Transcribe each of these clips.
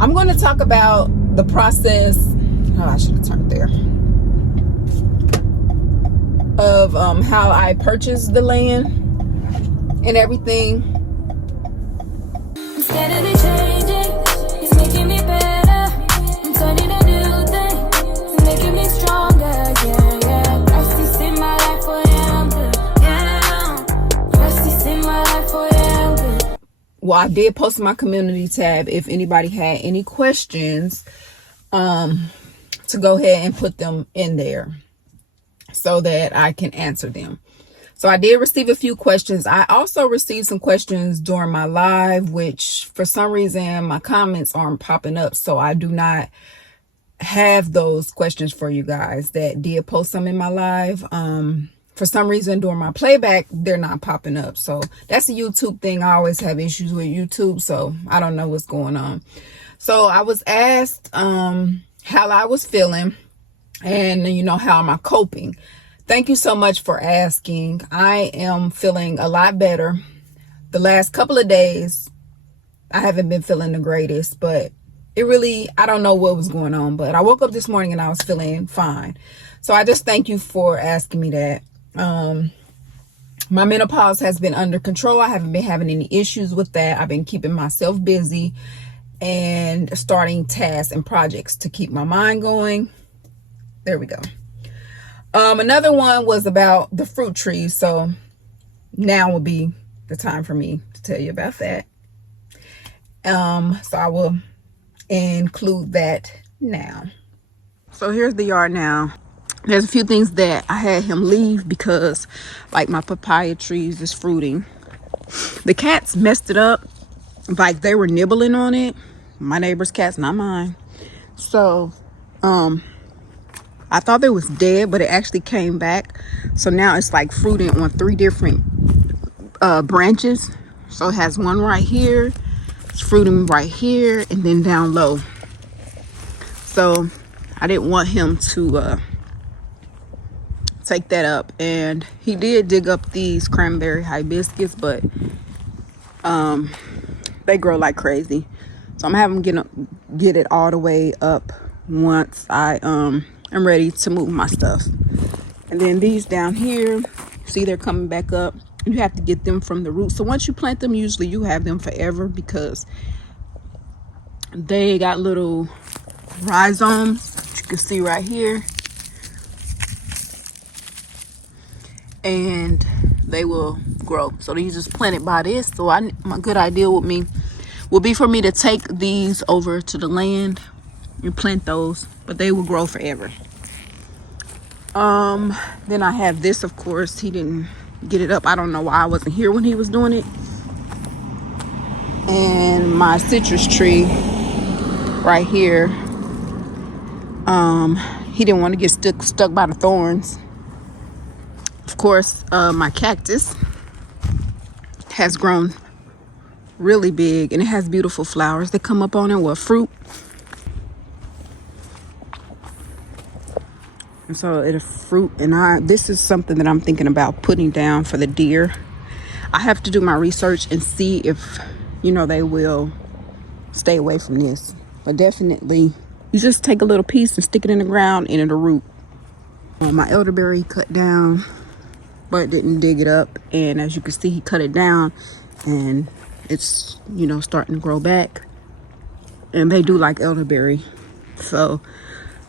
I'm going to talk about the process. Oh, I should have turned there. Of how I purchased the land and everything. Instead of it changing, it's making me better. I'm turning a new thing, it's making me stronger. Yeah, yeah. Christ in my life, oh yeah, I'm good. Yeah, Christ in my life, oh yeah, I'm good. Well, I did post in my community tab if anybody had any questions, to go ahead and put them in there so that I can answer them. So I did receive a few questions. I also received some questions during my live, which for some reason my comments aren't popping up. So I do not have those questions for you guys that did post some in my live. For some reason during my playback, they're not popping up. So that's a YouTube thing. I always have issues with YouTube. So I don't know what's going on. So I was asked how I was feeling and, how am I coping? Thank you so much for asking. I am feeling a lot better. The last couple of days, I haven't been feeling the greatest, but I don't know what was going on, but I woke up this morning and I was feeling fine. So I just thank you for asking me that. My menopause has been under control. I haven't been having any issues with that. I've been keeping myself busy and starting tasks and projects to keep my mind going. There we go. Another one was about the fruit trees. So now will be the time for me to tell you about that. So I will include that now. So here's the yard now. There's a few things that I had him leave because like my papaya trees is fruiting. The cats messed it up. Like they were nibbling on it. My neighbor's cats, not mine. So, I thought it was dead, but it actually came back. So now it's like fruiting on 3 different branches. So it has one right here, it's fruiting right here, and then down low. So I didn't want him to take that up. And he did dig up these cranberry hibiscus, but they grow like crazy. So I'm having him get it all the way up once I am ready to move my stuff. And then these down here, see they're coming back up. You have to get them from the root. So once you plant them, usually you have them forever because they got little rhizomes, you can see right here. And they will grow. So these just planted by this. So my good idea with me will be for me to take these over to the land and plant those, but they will grow forever. Then I have this, of course, he didn't get it up. I don't know why I wasn't here when he was doing it. And my citrus tree right here, he didn't want to get stuck by the thorns. Of course, my cactus has grown really big and it has beautiful flowers that come up on it with fruit. And so it'll fruit, and this is something that I'm thinking about putting down for the deer. I have to do my research and see if, they will stay away from this. But definitely, you just take a little piece and stick it in the ground and it'll root. My elderberry cut down, but didn't dig it up. And as you can see, he cut it down and it's, starting to grow back. And they do like elderberry. So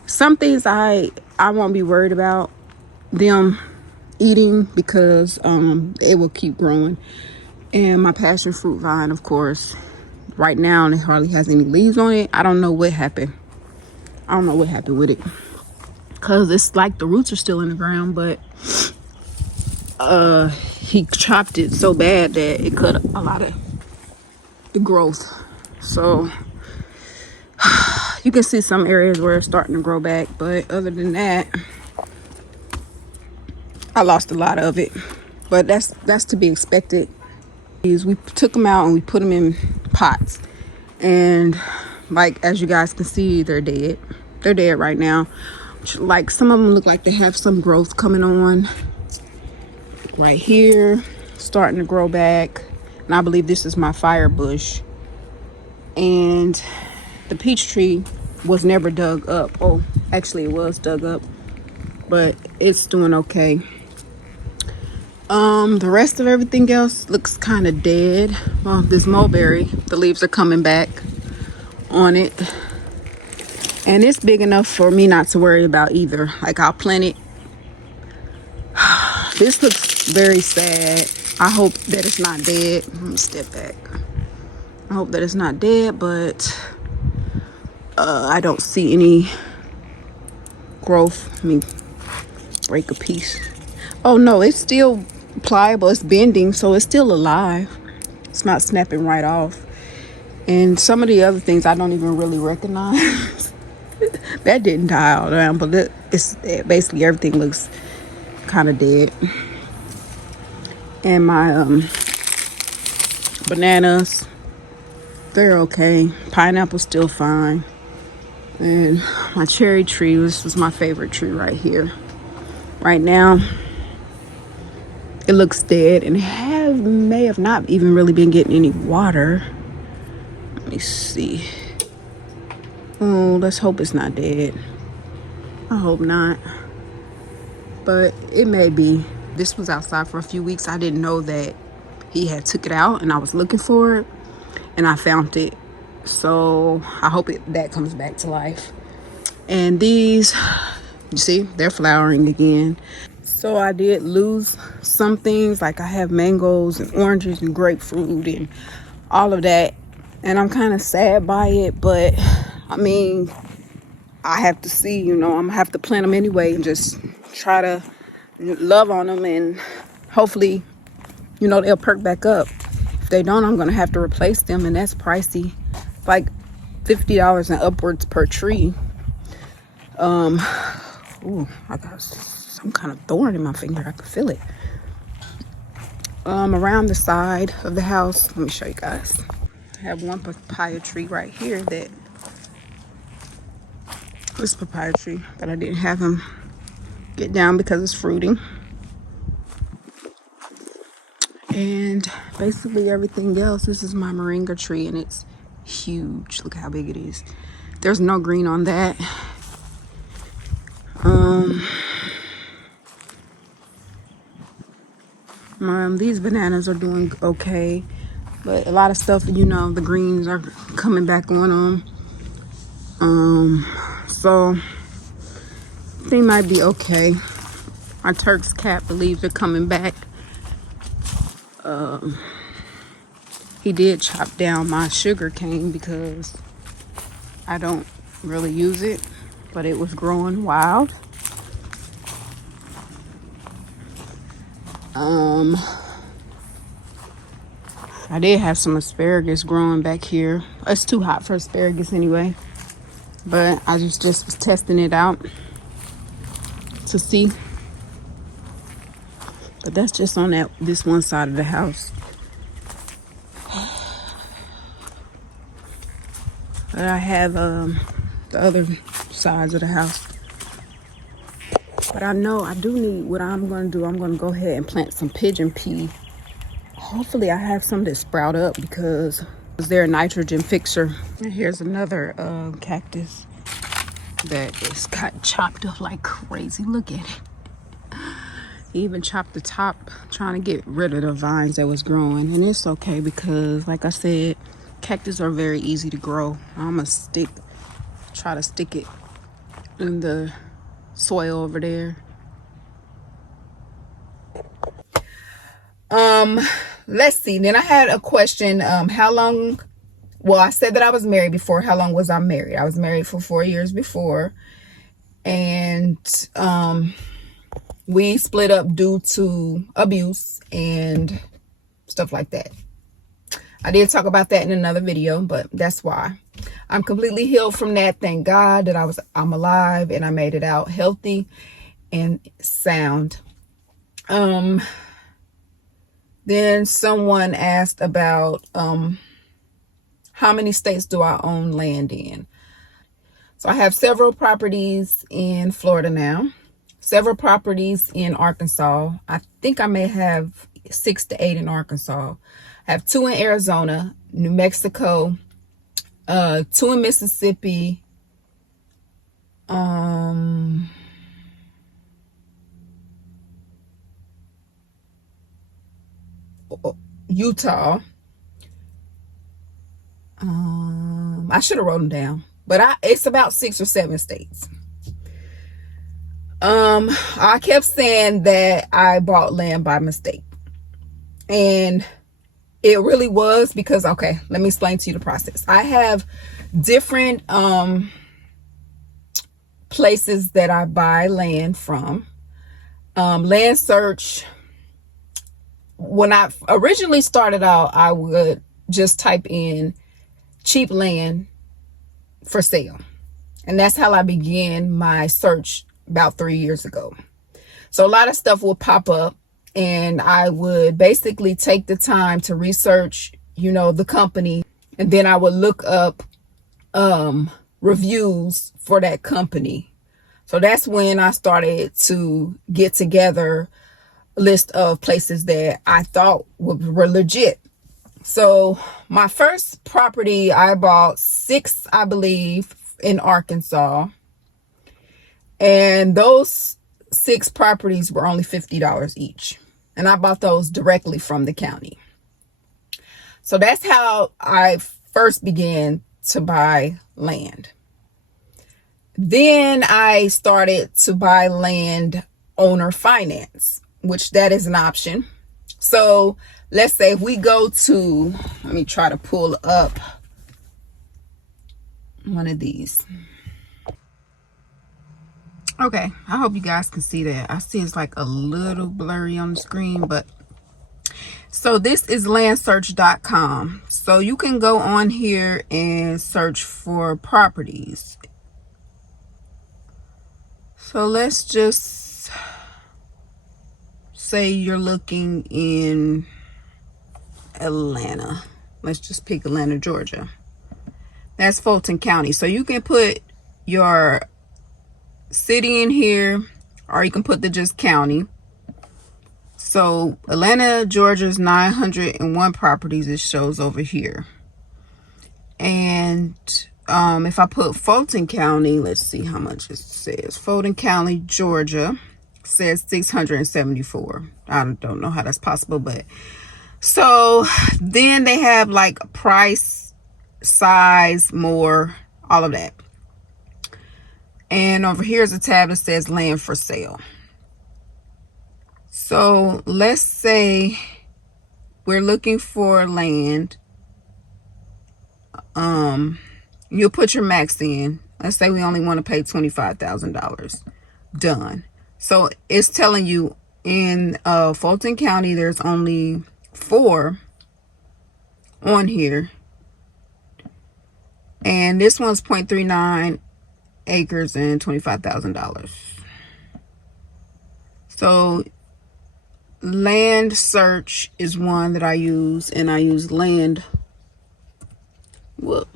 some things I won't be worried about them eating because it will keep growing. And my passion fruit vine, of course, right now it hardly has any leaves on it. I don't know what happened. I don't know what happened with it because it's like the roots are still in the ground, but he chopped it so bad that it cut a lot of the growth. So you can see some areas where it's starting to grow back, but other than that, I lost a lot of it. But that's to be expected. We took them out and we put them in pots, and like as you guys can see, they're dead. They're dead right now. Like some of them look like they have some growth coming on right here, starting to grow back. And I believe this is my fire bush. And the peach tree was never dug up. Oh, actually it was dug up, but it's doing okay. The rest of everything else looks kind of dead. Well, this mulberry, the leaves are coming back on it, and it's big enough for me not to worry about either. Like, I'll plant it. This looks very sad. I hope that it's not dead. Let me step back. I hope that it's not dead, but I don't see any growth. Let me break a piece. Oh no, it's still pliable. It's bending, so it's still alive. It's not snapping right off. And some of the other things I don't even really recognize. That didn't die all down, but it's basically everything looks kind of dead. And my bananas, they're okay. Pineapple's still fine. And my cherry tree, this was my favorite tree right here. Right now, it looks dead and may have not even really been getting any water. Let me see. Oh, let's hope it's not dead. I hope not. But it may be. This was outside for a few weeks. I didn't know that he had took it out, and I was looking for it, and I found it. So I hope that comes back to life. And these, you see, they're flowering again. So I did lose some things, like I have mangoes and oranges and grapefruit and all of that, and I'm kind of sad by it, but I mean, I have to see, I'm gonna have to plant them anyway and just try to love on them, and hopefully, they'll perk back up. If they don't, I'm gonna have to replace them, and that's pricey, like $50 and upwards per tree. Ooh, I got some kind of thorn in my finger. I can feel it. Around the side of the house, let me show you guys. I have one papaya tree right here this papaya tree that I didn't have him get down because it's fruiting. And basically everything else, this is my moringa tree, and it's huge. Look how big it is. There's no green on that. These bananas are doing okay, but a lot of stuff, the greens are coming back on them. So they might be okay. My Turk's cap, the leaves are coming back. He did chop down my sugar cane because I don't really use it, but it was growing wild. I did have some asparagus growing back here. It's too hot for asparagus anyway, but I just was testing it out to see. But that's just on this one side of the house. But I have the other sides of the house. But I know I do need, what I'm going to do, I'm going to go ahead and plant some pigeon pea. Hopefully I have some that sprout up because they're a nitrogen fixer. And here's another cactus that is got chopped up like crazy. Look at it. He even chopped the top, trying to get rid of the vines that was growing. And it's okay because, like I said, cactus are very easy to grow. I'm going to try to stick it in the soil over there. Let's see. Then I had a question. How long? Well, I said that I was married before. How long was I married? I was married for 4 years before. And we split up due to abuse and stuff like that. I did talk about that in another video, but that's why. I'm completely healed from that. Thank God that I'm alive and I made it out healthy and sound. Then someone asked about how many states do I own land in? So I have several properties in Florida now, several properties in Arkansas. I think I may have 6 to 8 in Arkansas. I have 2 in Arizona, New Mexico, 2 in Mississippi, Utah. I should have wrote them down, but it's about 6 or 7 states. I kept saying that I bought land by mistake, and it really was because, okay, let me explain to you the process. I have different places that I buy land from. Land search. When I originally started out, I would just type in cheap land for sale, and that's how I began my search about 3 years ago. So a lot of stuff will pop up, and I would basically take the time to research, the company, and then I would look up reviews for that company. So that's when I started to get together a list of places that I thought were legit. So my first property, I bought 6, I believe, in Arkansas. And those 6 properties were only $50 each. And I bought those directly from the county. So that's how I first began to buy land. Then I started to buy land owner finance, which that is an option. So let's say if we go to, let me try to pull up one of these. Okay, I hope you guys can see that. I see it's like a little blurry on the screen, but so this is landsearch.com. So you can go on here and search for properties. So let's just say you're looking in Atlanta. Let's just pick Atlanta, Georgia. That's Fulton County. So you can put your city in here, or you can put the just county. So Atlanta, Georgia's 901 properties, it shows over here. And if I put Fulton County, let's see how much it says. Fulton County, Georgia says 674. I don't know how that's possible, but so then they have like price, size, more, all of that. And over here is a tab that says land for sale. So let's say we're looking for land. You'll put your max in. Let's say we only want to pay $25,000. Done. So it's telling you in Fulton County, there's only 4 on here. And this one's 0.39 acres and $25,000. So land search is one that I use, and I use land watch.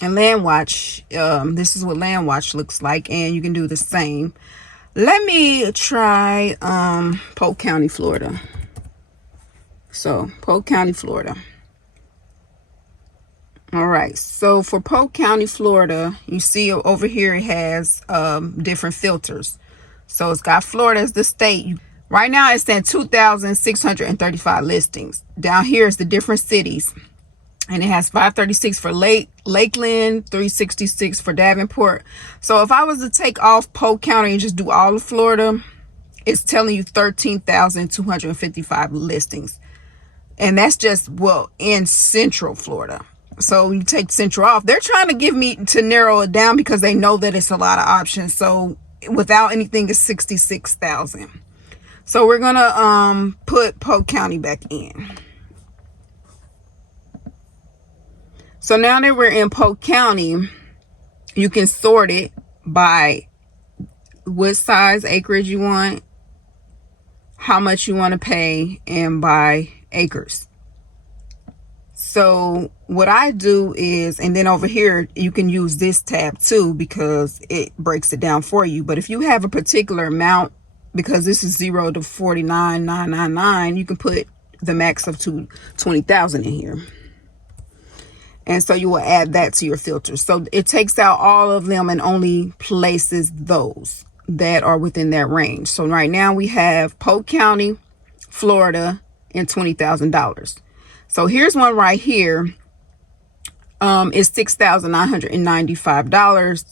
And land watch, this is what land watch looks like, and you can do the same. Let me try Polk County, Florida. So Polk County, Florida. All right, so for Polk County, Florida, you see over here it has different filters. So it's got Florida as the state. Right now it's at 2,635 listings. Down here is the different cities. And it has 536 for Lakeland, 366 for Davenport. So if I was to take off Polk County and just do all of Florida, it's telling you 13,255 listings. And that's just, in Central Florida. So you take Central off. They're trying to give me to narrow it down because they know that it's a lot of options. So without anything, it's 66,000. So we're going to put Polk County back in. So now that we're in Polk County, you can sort it by what size acreage you want, how much you want to pay, and by acres. So what I do is, and then over here, you can use this tab too, because it breaks it down for you. But if you have a particular amount, because this is 0 to 49,999, you can put the max of 20,000 in here. And so you will add that to your filter. So it takes out all of them and only places those that are within that range. So right now we have Polk County, Florida, and $20,000. So here's one right here. It's $6,995,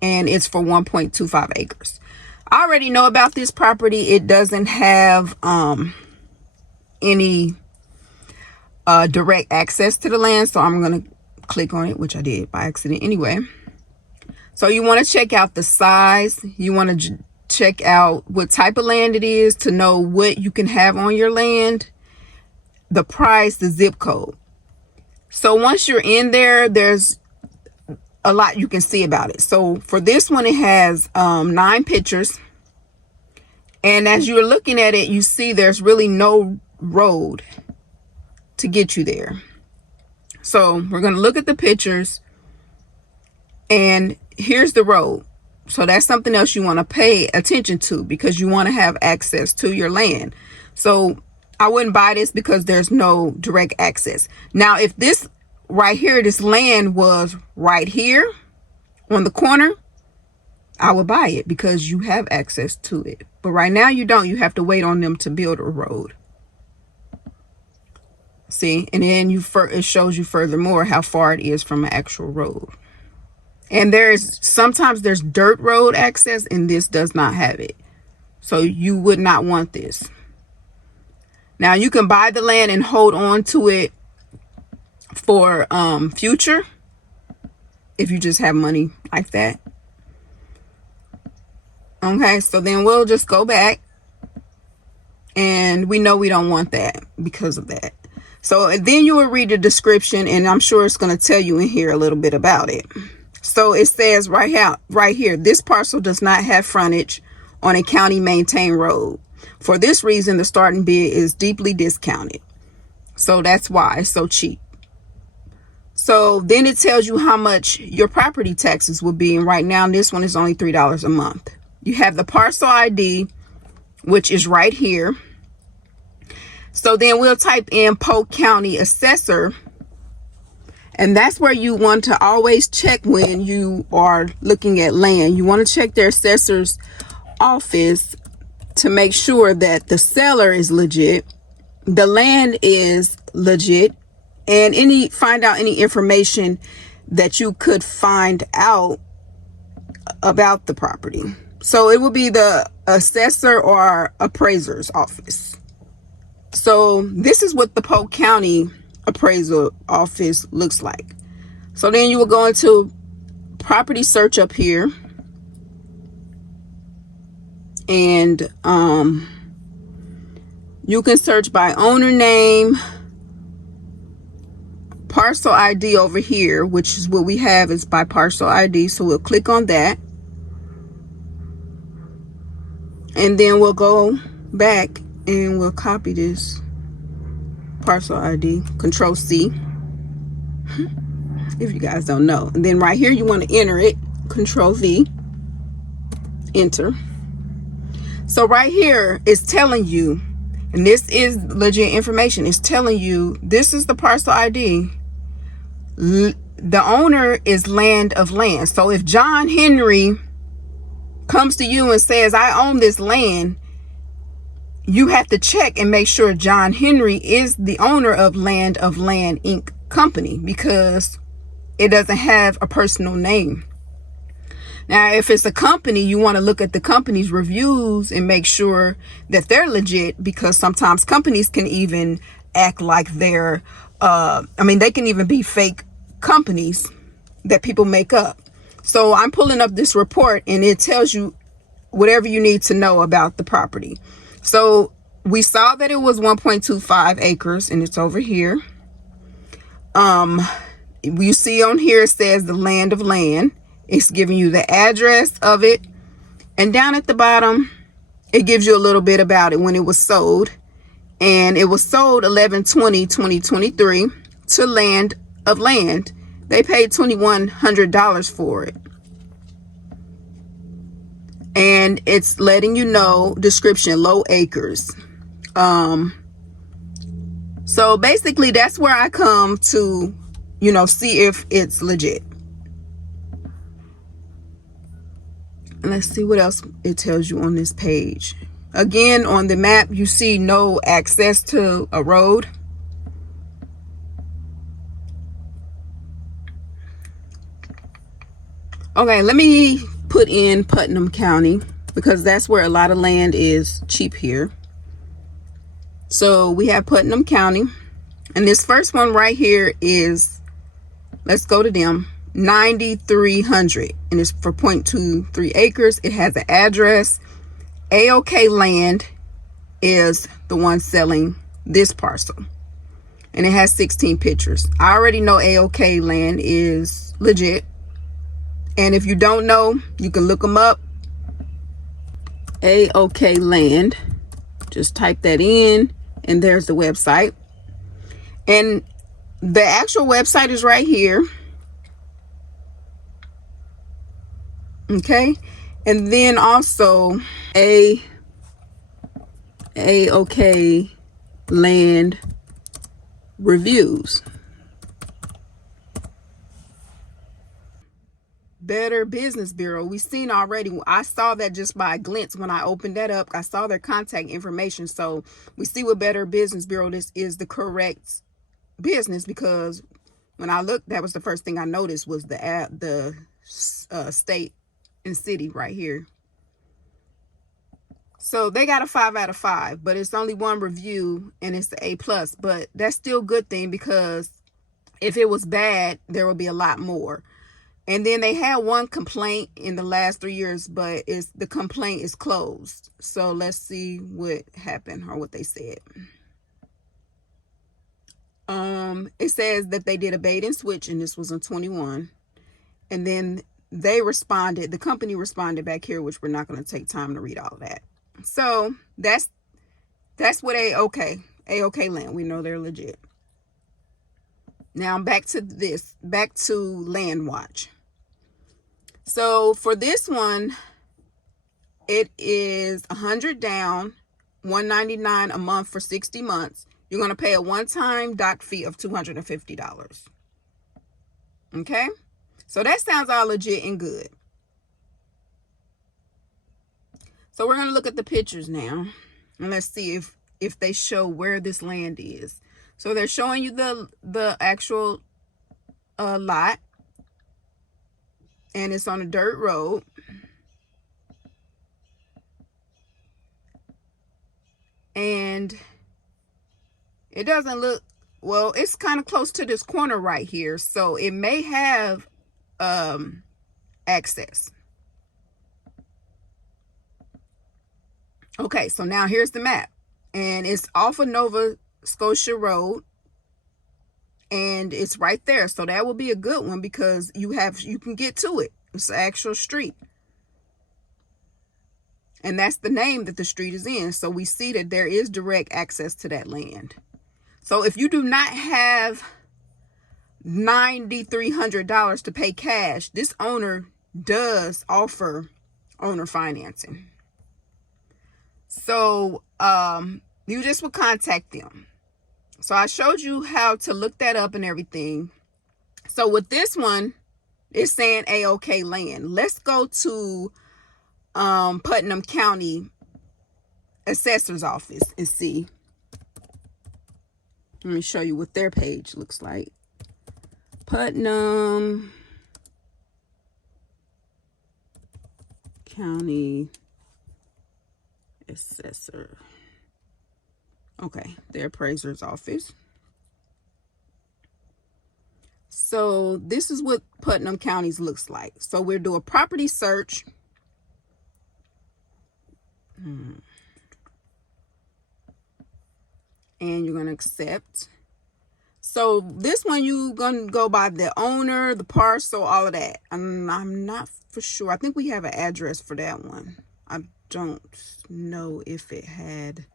and it's for 1.25 acres. I already know about this property. It doesn't have any direct access to the land, so I'm going to click on it, which I did by accident anyway. So you want to check out the size. You want to check out what type of land it is to know what you can have on your land, the price, the zip code. So once you're in there, there's a lot you can see about it. So for this one, it has 9 pictures. And as you're looking at it, you see there's really no road to get you there. So we're going to look at the pictures, and here's the road. So that's something else you want to pay attention to, because you want to have access to your land. So I wouldn't buy this because there's no direct access. Now, if this right here, this land was right here on the corner, I would buy it because you have access to it. But right now you don't. You have to wait on them to build a road. See, and then it shows you furthermore how far it is from an actual road. And sometimes there's dirt road access, and this does not have it. So you would not want this. Now you can buy the land and hold on to it for future, if you just have money like that. Okay, so then we'll just go back, and we know we don't want that because of that. So then you will read the description, and I'm sure it's going to tell you in here a little bit about it. So it says right here, this parcel does not have frontage on a county maintained road. For this reason, the starting bid is deeply discounted. So that's why it's so cheap. So then it tells you how much your property taxes will be. And right now, this one is only $3 a month. You have the parcel ID, which is right here. So then we'll type in Polk County Assessor. And that's where you want to always check when you are looking at land. You want to check their assessor's office to make sure that the seller is legit, the land is legit, and find out any information that you could find out about the property. So it will be the assessor or appraiser's office. So this is what the Polk County appraisal office looks like. So then you will go into property search up here, and you can search by owner name, parcel ID over here, which is what we have is by parcel ID. So we'll click on that, and then we'll go back and we'll copy this parcel ID, Control C, if you guys don't know. And then right here, you want to enter it, Control V, enter. So right here is telling you, and this is legit information, it's telling you this is the parcel ID. The owner is Land of Land. So if John Henry comes to you and says, I own this land, you have to check and make sure John Henry is the owner of Land Inc. company, because it doesn't have a personal name. Now, if it's a company, you want to look at the company's reviews and make sure that they're legit, because sometimes companies can even act like they're, they can even be fake companies that people make up. So I'm pulling up this report, and it tells you whatever you need to know about the property. So we saw that it was 1.25 acres, and it's over here. You see on here, it says the Land of Land. It's giving you the address of it. And down at the bottom, it gives you a little bit about it when it was sold. And it was sold 11/20/2023 to land. They paid $2,100 for it. And it's letting you know, description, low acres. So basically that's where I come to, see if it's legit. Let's see what else it tells you on this page. Again, on the map, you see no access to a road. Okay, let me put in Putnam County because that's where a lot of land is cheap here. So we have Putnam County. And this first one right here is, let's go to them, 9,300. And it's for 0.23 acres. It has an address. AOK Land is the one selling this parcel. And it has 16 pictures. I already know AOK Land is legit. And if you don't know, you can look them up. AOK Land. Just type that in and there's the website. And the actual website is right here. Okay. And then also AOK Land reviews. Better Business Bureau. We've seen already. I saw that just by a glance when I opened that up. I saw their contact information. So we see with Better Business Bureau, this is the correct business, because when I looked, that was the first thing I noticed was the state and city right here. So they got a 5 out of 5, but it's only one review and it's the A+. But that's still a good thing, because if it was bad, there would be a lot more. And then they had one complaint in the last 3 years, but the complaint is closed. So let's see what happened or what they said. It says that they did a bait and switch, and this was on 21. And then the company responded back here, which we're not going to take time to read all of that. So that's what AOK Land. We know they're legit. Now back to Land Watch. So for this one, it is $100 down, $199 a month for 60 months. You're going to pay a one-time doc fee of $250. Okay? So that sounds all legit and good. So we're going to look at the pictures now. And let's see if they show where this land is. So they're showing you the actual lot. And it's on a dirt road. And it doesn't look, well, it's kind of close to this corner right here. So it may have access. Okay, so now here's the map. And it's off of Nova Scotia Road. And it's right there. So that will be a good one, because you can get to it. It's an actual street. And that's the name that the street is in. So we see that there is direct access to that land. So if you do not have $9,300 to pay cash, this owner does offer owner financing. So you just would contact them. So I showed you how to look that up and everything. So with this one, it's saying AOK Land. Let's go to Putnam County Assessor's Office and see. Let me show you what their page looks like. Putnam County Assessor. Okay, their appraiser's office. So this is what Putnam County's looks like. So we'll do a property search. And you're going to accept. So this one, you're going to go by the owner, the parcel, all of that. I'm not for sure. I think we have an address for that one. I don't know if it had.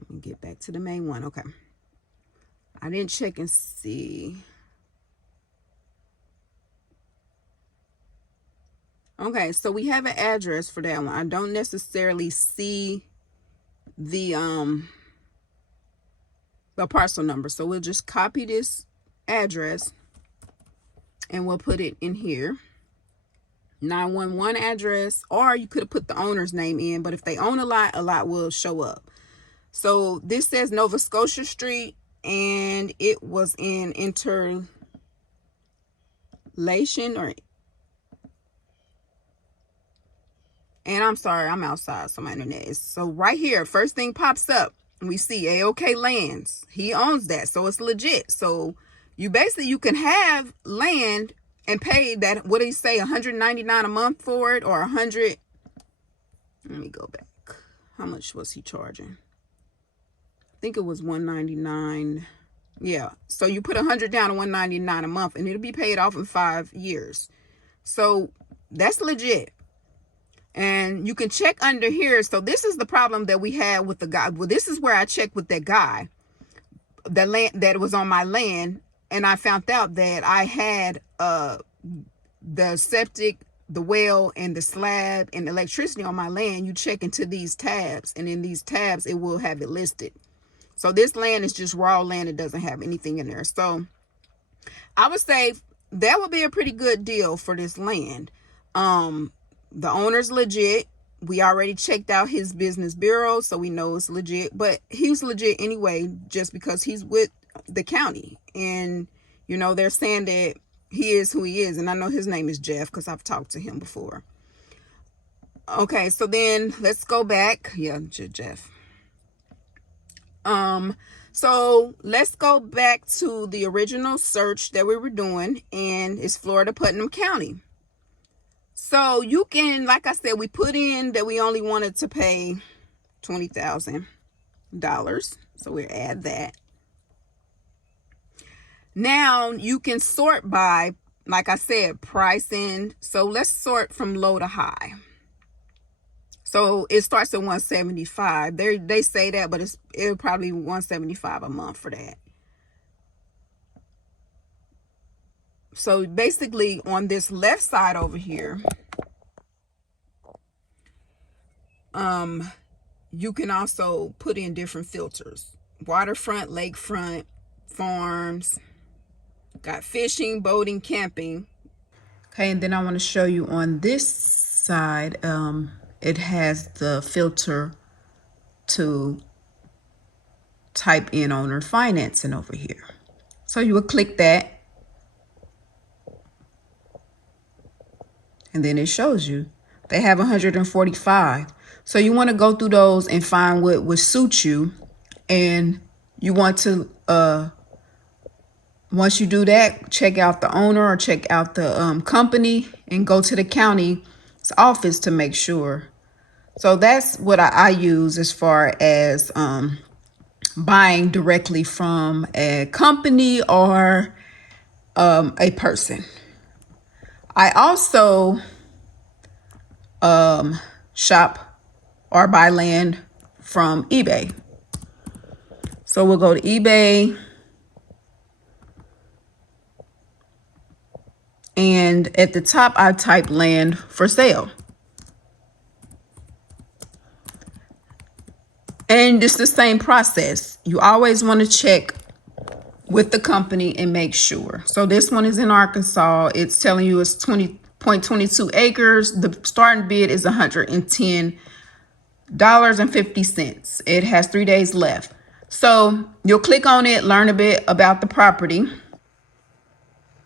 Let me get back to the main one. Okay. I didn't check and see. Okay, so we have an address for that one. I don't necessarily see the parcel number. So we'll just copy this address and we'll put it in here. 911 address, or you could have put the owner's name in, but if they own a lot will show up. So this says Nova Scotia Street, and it was in Interlation, and I'm sorry, I'm outside, so my internet is. So right here, first thing pops up, we see AOK Lands. He owns that, so it's legit. So you can have land and pay that, what did he say, $199 a month for it, or 100. Let me go back. How much was he charging? I think it was $199. Yeah. So you put 100 down to $199 a month, and it'll be paid off in 5 years. So that's legit. And you can check under here. So this is the problem that we had with the guy. Well, this is where I checked with that guy, the land that was on my land. And I found out that I had the septic, the well, and the slab and electricity on my land. You check into these tabs, and in these tabs, it will have it listed. So this land is just raw land. It doesn't have anything in there. So I would say that would be a pretty good deal for this land. The owner's legit. We already checked out his business bureau, so we know it's legit. But he's legit anyway, just because he's with the county. And, you know, they're saying that he is who he is. And I know his name is Jeff because I've talked to him before. Okay, so then let's go back. Yeah, Jeff. So let's go back to the original search that we were doing, and it's Florida Putnam County. So you can, like I said, we put in that we only wanted to pay $20,000. So we'll add that. Now you can sort by, like I said, pricing. So let's sort from low to high. So it starts at $175. They say that, but it'll probably be $175 a month for that. So basically on this left side over here, you can also put in different filters: waterfront, lakefront, farms, got fishing, boating, camping. Okay, and then I want to show you on this side, it has the filter to type in owner financing over here. So you would click that, and then it shows you they have 145. So you want to go through those and find what would suit you. And you want to, once you do that, check out the owner or check out the company and go to the county's office to make sure. So that's what I use as far as buying directly from a company or a person. I also shop or buy land from eBay. So we'll go to eBay, and at the top I type land for sale. And it's the same process. You always want to check with the company and make sure. So this one is in Arkansas. It's telling you it's 20.22 acres. The starting bid is $110.50. It has 3 days left. So you'll click on it, learn a bit about the property.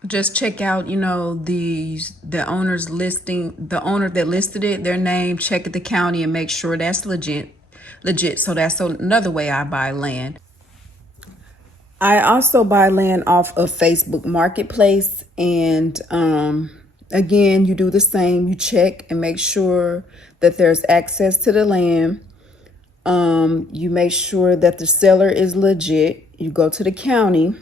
Just check out, you know, the owner's listing, the owner that listed it, their name, check at the county and make sure that's legit. So that's another way I buy land. I also buy land off of Facebook Marketplace, and again, you do the same. You check and make sure that there's access to the land. You make sure that the seller is legit. You go to the county.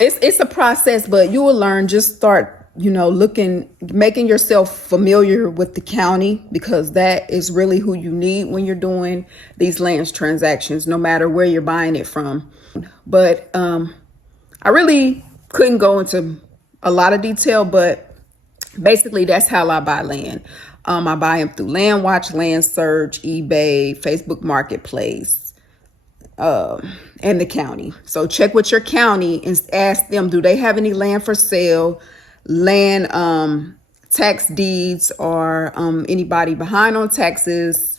It's a process, but you will learn. Just start making yourself familiar with the county, because that is really who you need when you're doing these lands transactions, no matter where you're buying it from. But I really couldn't go into a lot of detail, but basically that's how I buy land. I buy them through Land Watch, Land Search, eBay, Facebook Marketplace, and the county. So check with your county and ask them, do they have any land for sale, land tax deeds, or anybody behind on taxes,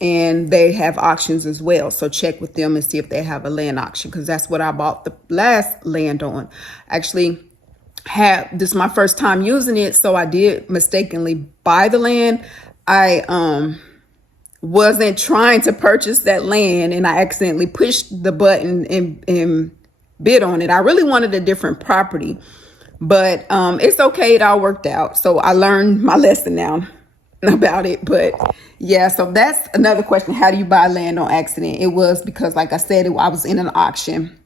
and they have auctions as well. So check with them and see if they have a land auction, because that's what I bought the last land on. Actually, this is my first time using it, so I did mistakenly buy the land. I wasn't trying to purchase that land, and I accidentally pushed the button and bid on it. I really wanted a different property, but it's okay. It all worked out. So I learned my lesson now about it. But yeah, so that's another question. How do you buy land on accident? It was because, like I said, I was in an auction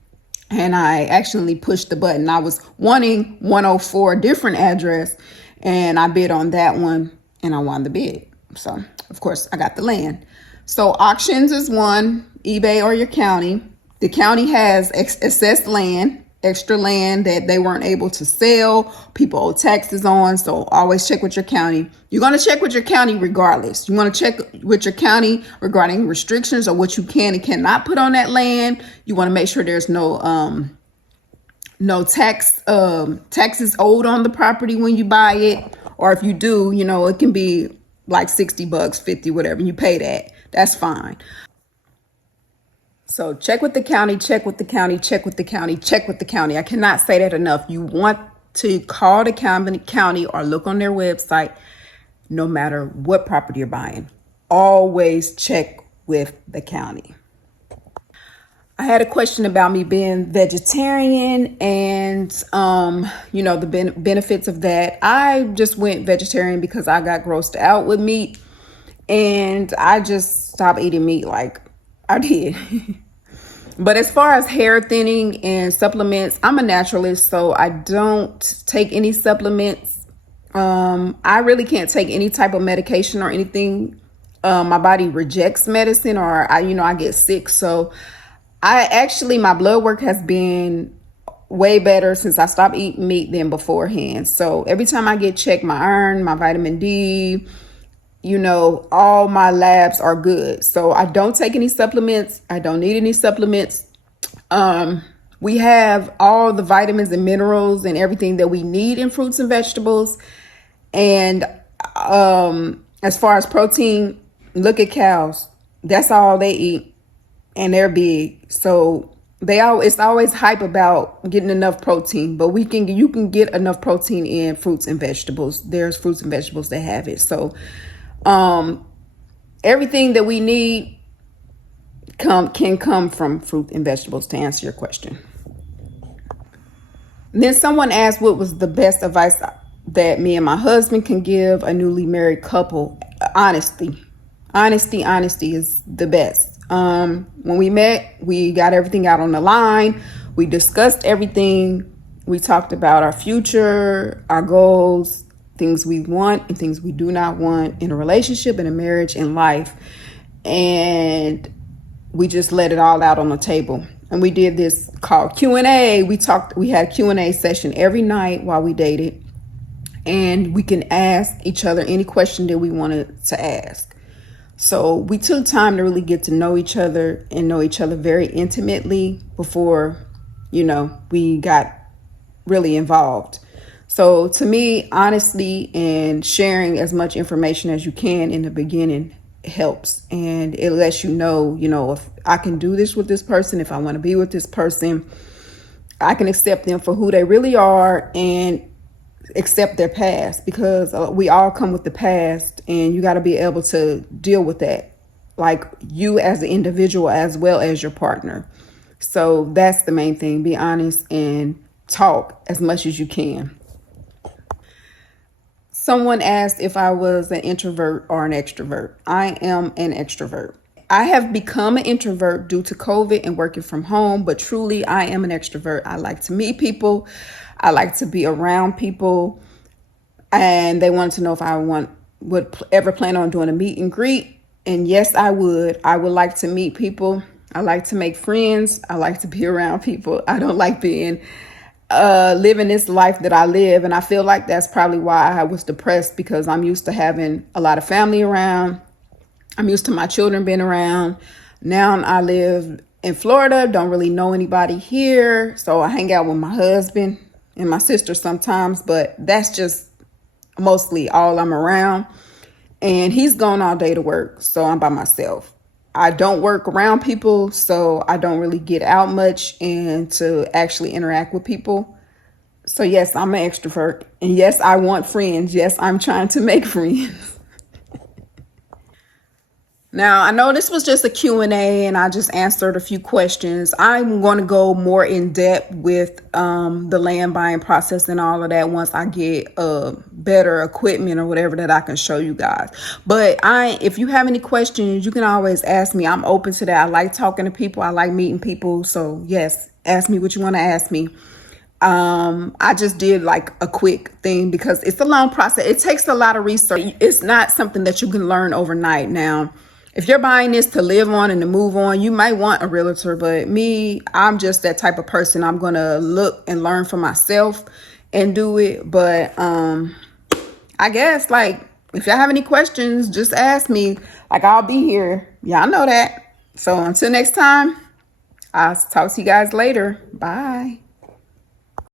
and I accidentally pushed the button. I was wanting 104, different address, and I bid on that one and I won the bid. So of course I got the land. So auctions is one, eBay or your county. The county has excess land, extra land that they weren't able to sell, people owe taxes on. So always check with your county. You're going to check with your county regardless. You want to check with your county regarding restrictions or what you can and cannot put on that land. You want to make sure there's no taxes owed on the property when you buy it. Or if you do, it can be like $60, 50, whatever. You pay that. That's fine. So check with the county, check with the county, check with the county, check with the county. I cannot say that enough. You want to call the county or look on their website, no matter what property you're buying. Always check with the county. I had a question about me being vegetarian and, the benefits of that. I just went vegetarian because I got grossed out with meat, and I just stopped eating meat like I did. But as far as hair thinning and supplements, I'm a naturalist, so I don't take any supplements. I really can't take any type of medication or anything. My body rejects medicine, or I get sick. So my blood work has been way better since I stopped eating meat than beforehand. So every time I get checked, my iron, my vitamin D, all my labs are good. So I don't take any supplements. I don't need any supplements. We have all the vitamins and minerals and everything that we need in fruits and vegetables. And as far as protein, look at cows. That's all they eat, and they're big. So it's always hype about getting enough protein, but you can get enough protein in fruits and vegetables. There's fruits and vegetables that have it. So everything that we need can come from fruit and vegetables, to answer your question. And then someone asked what was the best advice that me and my husband can give a newly married couple. Honesty is the best. When we met, we got everything out on the line. We discussed everything. We talked about our future, our goals, things we want and things we do not want in a relationship, in a marriage, in life. And we just let it all out on the table. And we did this called Q&A. We had a Q&A session every night while we dated. And we can ask each other any question that we wanted to ask. So we took time to really get to know each other and know each other very intimately before, we got really involved. So to me, honesty and sharing as much information as you can in the beginning helps. And it lets you know, if I can do this with this person, if I want to be with this person, I can accept them for who they really are and accept their past, because we all come with the past, and you got to be able to deal with that, like you as an individual as well as your partner. So that's the main thing. Be honest and talk as much as you can. Someone asked if I was an introvert or an extrovert. I am an extrovert. I have become an introvert due to COVID and working from home, but truly I am an extrovert. I like to meet people. I like to be around people. and they wanted to know if I would ever plan on doing a meet and greet. And yes, I would. I would like to meet people. I like to make friends. I like to be around people. I don't like being living this life that I live. And I feel like that's probably why I was depressed, because I'm used to having a lot of family around. I'm used to my children being around. Now I live in Florida, don't really know anybody here. So I hang out with my husband and my sister sometimes, but that's just mostly all I'm around. And he's gone all day to work, so I'm by myself. I don't work around people, so I don't really get out much and to actually interact with people. So yes, I'm an extrovert. And yes, I want friends. Yes, I'm trying to make friends. Now, I know this was just a Q&A and I just answered a few questions. I'm going to go more in depth with the land buying process and all of that once I get better equipment or whatever that I can show you guys. But if you have any questions, you can always ask me. I'm open to that. I like talking to people. I like meeting people. So yes, ask me what you want to ask me. I just did like a quick thing because it's a long process. It takes a lot of research. It's not something that you can learn overnight. Now, if you're buying this to live on and to move on, you might want a realtor, but me, I'm just that type of person. I'm going to look and learn for myself and do it. But I guess like if y'all have any questions, just ask me. Like I'll be here. Y'all know that. So until next time, I'll talk to you guys later. Bye.